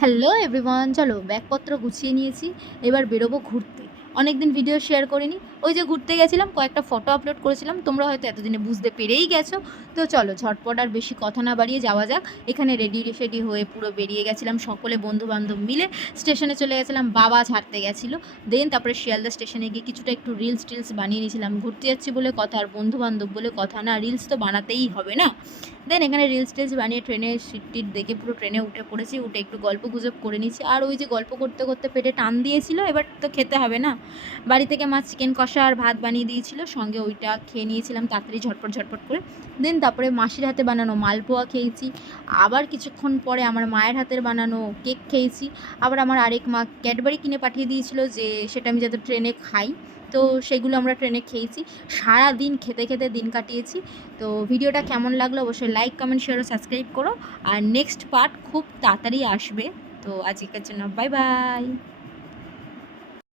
Hello everyone, চলো ব্যাগপত্র গুছিয়ে নিয়েছি। এবার বেরোবো ঘুরতে। অনেক দিন ভিডিও শেয়ার করিনি। ওই যে ঘুরতে গেছিলাম, কয়েকটা ফটো আপলোড করেছিলাম, তোমরা হয়তো এতদিনে বুঝতে পেরেই গেছো। তো চলো ঝটপট আর বেশি কথা না বাড়িয়ে যাওয়া যাক। এখানে রেডি শেডি হয়ে পুরো বেরিয়ে গেছিলাম, সকলে বন্ধু বান্ধব মিলে স্টেশনে চলে গেছিলাম। বাবা ছাড়তে গেছিলো। দেন তারপরে শিয়ালদা স্টেশনে গিয়ে কিছুটা একটু রিলস টিলস বানিয়ে নিয়েছিলাম। ঘুরতে যাচ্ছি বলে কথা, আর বন্ধু বান্ধব বলে কথা না, রিলস তো বানাতেই হবে না। দেন এখানে রিলস টিলস বানিয়ে ট্রেনের সিট টিট দেখে পুরো ট্রেনে উঠে পড়েছি। উঠে একটু গল্প গুজব করে নিচ্ছি, আর ওই যে গল্প করতে করতে পেটে টান দিয়েছিল, এবার তো খেতে হবে না। বাড়ি থেকে মা চিকেন কষা আর ভাত বানিয়ে দিয়েছিল, সঙ্গে ওইটা খেয়ে নিয়েছিলাম তাড়াতাড়ি ঝটপট ঝটপট করে। দেন তারপরে মাসির হাতে বানানো মালপোয়া খেয়েছি। আবার কিছুক্ষণ পরে আমার মায়ের হাতের বানানো কেক খেয়েছি। আবার আমার আরেক মা ক্যাডবেরি কিনে পাঠিয়ে দিয়েছিল, যে সেটা আমি যাতে ট্রেনে খাই। তো সেগুলো আমরা ট্রেনে খেয়েছি। সারা দিন খেতে খেতে দিন কাটিয়েছি। তো ভিডিওটা কেমন লাগলো অবশ্যই লাইক কমেন্ট শেয়ার ও সাবস্ক্রাইব করো। আর নেক্সট পার্ট খুব তাড়াতাড়ি আসবে। তো আজকের জন্য বাই বাই।